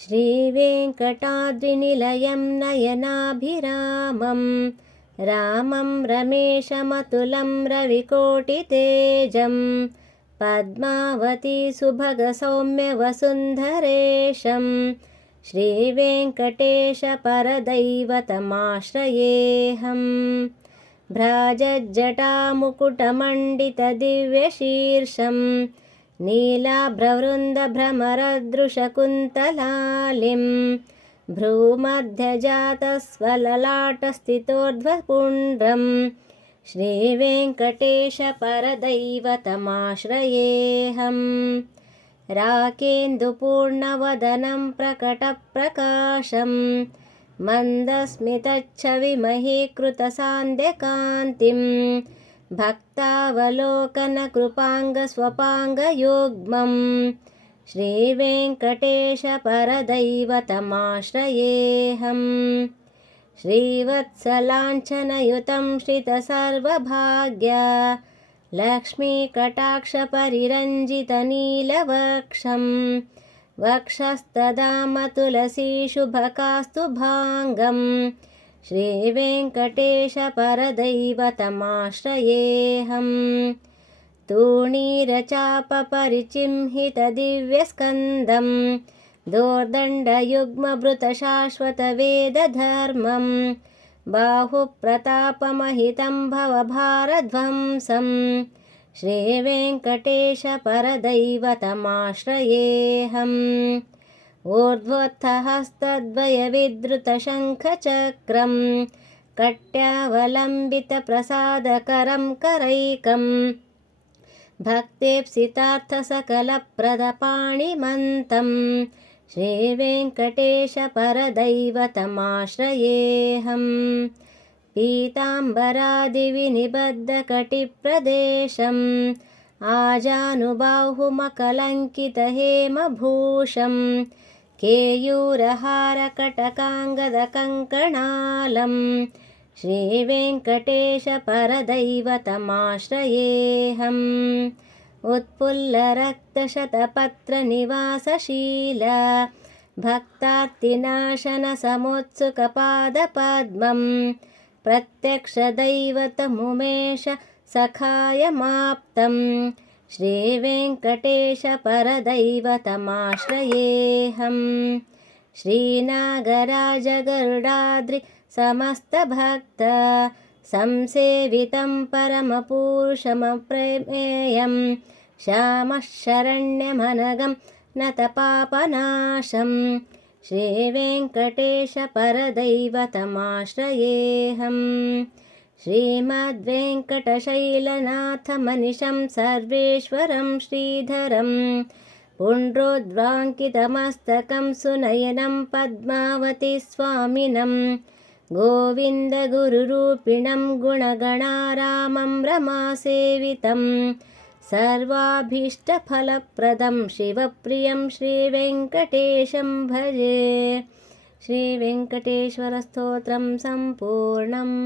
श्रीवेङ्कटाद्रिनिलयं नयनाभिरामं रामं रमेशमतुलं रविकोटितेजं पद्मावती सुभगसौम्यवसुन्धरेशं श्रीवेङ्कटेशपरदैवतमाश्रयेऽहम् भ्राजज्जटामुकुटमण्डितदिव्यशीर्षं नीलाभ्रवृन्दभ्रमरदृशकुन्तलालिं भ्रूमध्यजातस्वललाटस्थितोर्ध्वपुण्ड्रं श्रीवेङ्कटेशपरदैवतमाश्रयेऽहम् राकेन्दुपूर्णवदनं प्रकटप्रकाशं मन्दस्मितच्छविमहीकृतसान्द्यकान्तिं भक्तावलोकनकृपाङ्गस्वपाङ्गयोग्मं श्रीवेङ्कटेशपरदैवतमाश्रयेऽहम् श्रीवत्सलाञ्छनयुतं श्रितसर्वभाग्या लक्ष्मीकटाक्षपरिरञ्जितनीलवक्षं वक्षस्तदामतुलसीशुभकास्तुभाङ्गं श्रीवेङ्कटेशपरदैवतमाश्रयेऽहम् तूणीरचापपरिचिह्नितदिव्यस्कन्दं दोर्दण्डयुग्मभृतशाश्वतवेदधर्मं बाहुप्रतापमहितं भवभारध्वंसं श्रीवेङ्कटेशपरदैवतमाश्रयेऽहम् ऊर्ध्वोत्थहस्तद्वयविधृतशङ्खचक्रं कट्यावलम्बितप्रसादकरं करैकं भक्तेप्सितार्थसकलप्रदपाणिमन्तं श्रीवेङ्कटेशपरदैवतमाश्रयेऽहम् पीताम्बरादिविनिबद्धकटिप्रदेशम् आजानुबाहुमकलङ्कितहेमभूषं केयूरहारकटकाङ्गदकङ्कणालं श्रीवेङ्कटेशपरदैवतमाश्रयेऽहम् उत्पुल्लरक्तशतपत्रनिवासशील भक्तार्तिनाशनसमोत्सुकपादपद्मं प्रत्यक्षदैवतमुमेश सखायमाप्तं श्रीवेङ्कटेशपरदैवतमाश्रयेऽहम् श्रीनागराजगरुडाद्रि समस्तभक्त संसेवितं परमपूरुषमप्रमेयं श्यामः शरण्यमनघं नतपापनाशं श्रीवेङ्कटेशपरदैवतमाश्रयेऽहम् श्रीमद्वेङ्कटशैलनाथमनिशं सर्वेश्वरं श्रीधरं पुण्ड्रोद्वाङ्कितमस्तकं सुनयनं पद्मावती स्वामिनं गोविन्दगुरुरूपिणं गुणगणारामं रमासेवितं सर्वाभीष्टफलप्रदं शिवप्रियं श्रीवेङ्कटेशं भजे। श्रीवेङ्कटेश्वरस्तोत्रं सम्पूर्णम्।